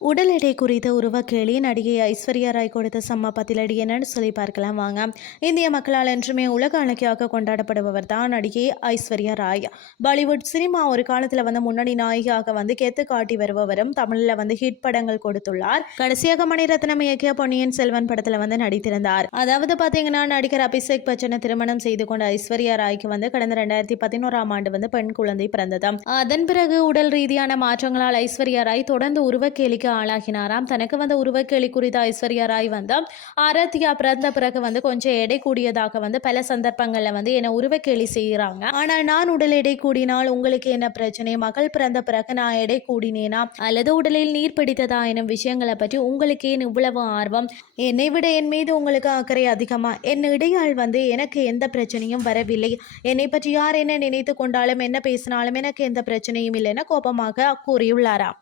உடல் எடை குறித்த உருவக்கேளி நடிகை ஐஸ்வர்யா ராய் கொடுத்த செம்ம பதிலடி என்னன்னு சொல்லி பார்க்கலாம் வாங்க. இந்திய மக்களால் என்றுமே உலக அழகியாக கொண்டாடப்படுபவர் தான் நடிகை ஐஸ்வர்யா ராய். பாலிவுட் சினிமா ஒரு காலத்தில் வந்து முன்னணி நாயகியாக வந்து கெத்து காட்டி வருபவரும் தமிழில் வந்து ஹிட் படங்கள் கொடுத்துள்ளார். கடைசியாக மணிரத்னம் இயக்கிய பொன்னியின் செல்வன் படத்தில் வந்து நடித்திருந்தார். அதாவது பார்த்தீங்கன்னா நடிகர் அபிஷேக் பச்சனை திருமணம் செய்து கொண்ட ஐஸ்வர்யா ராய்க்கு வந்து கடந்த ரெண்டாயிரத்தி பதினோராம் ஆண்டு வந்து பெண் குழந்தை பிறந்தது அதன் பிறகு உடல் ரீதியான மாற்றங்களால் ஐஸ்வர்யா ராய் தொடர்ந்து ஆளாகினாராம். தனக்கு வந்த உருவக்கேளி குறித்த ஐஸ்வர்யா ராய் வந்து ஆராத்தியா பிறந்த பிறகு வந்து கொஞ்சம் எடை கூடியதாக வந்து பல சந்தர்ப்பங்களில் வந்து என்னை உருவக்கேலி செய்கிறாங்க ஆனால் நான் உடல் எடை கூடினால் உங்களுக்கு என்ன பிரச்சனை? மகள் பிறந்த பிறகு நான் எடை கூடினேனா? அல்லது உடலில் நீர் பிடித்ததா? எனும் விஷயங்களை பற்றி உங்களுக்கு ஏன் இவ்வளவு ஆர்வம்? என்னை விட என் மீது உங்களுக்கு அக்கறை அதிகமா? என் இடையால் வந்து எனக்கு எந்த பிரச்சனையும் வரவில்லை. என்னை பற்றி யார் என்ன நினைத்து கொண்டாலும் என்ன பேசினாலும் எனக்கு எந்த பிரச்சனையும் இல்லை என கோபமாக கூறியுள்ளாராம்.